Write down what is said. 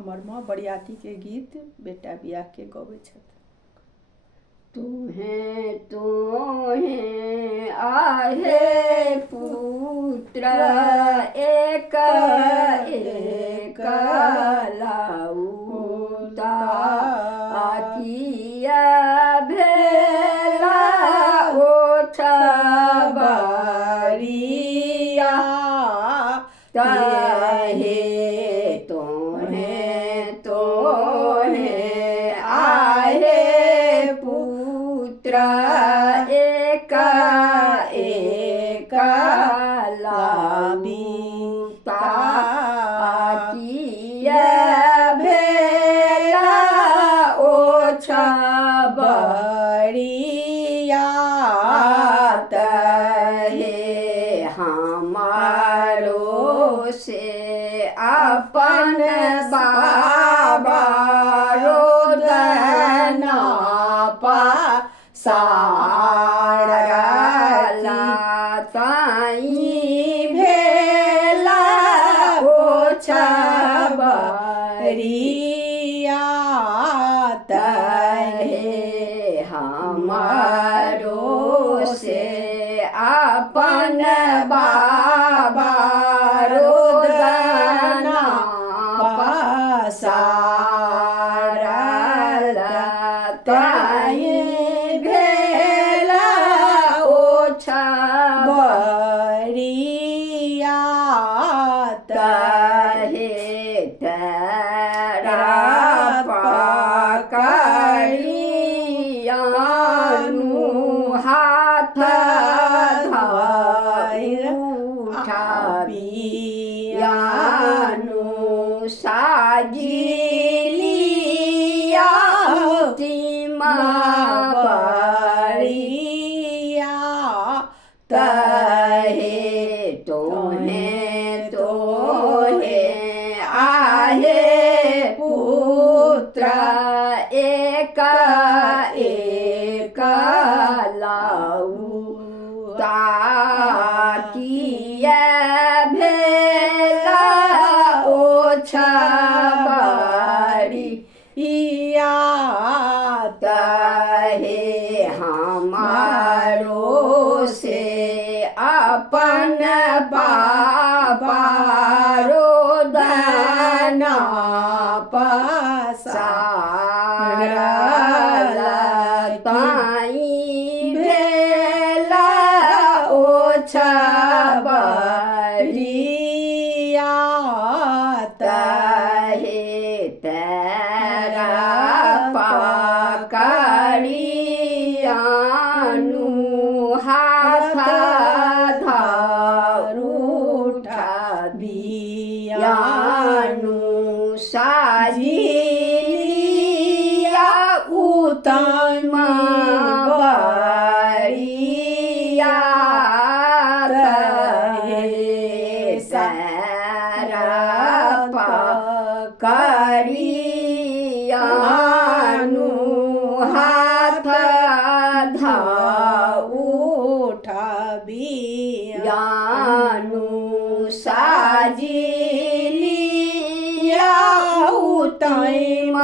हमर माँ बरियाती के गीत बेटा बियाह के गबै छथि। तुहें आहे पुत्र एक एक लाउता किया भेला ओठबरिया ताहे तोहे आहे पुत्र एक एक लाउता किया भेला ओठबरिया तहे हमारो से अपन बाबा रोदना पासारला ताई भेला ओठबरिया तहे हमारो से अपन बाबा रोदना पासारला ताई भेला ओठबरिया तहे तेरा पकड़ियानु हाथ उठाबियानु साजिलिया तिमा परिया तहे तोहे आहे पुत्र एक एक लाउता किया भेला ओठबरिया तहे हमारो से अपन बाबा रोदना पासारला ताई भेला ओठबरिया तहे तेरा पकड़ियानु हाथ उठाबियानु साजिलिया उत्तम बरिया तहे सारा पकड़ियानु हाथ उठाबियानु साजिलिया उत्तम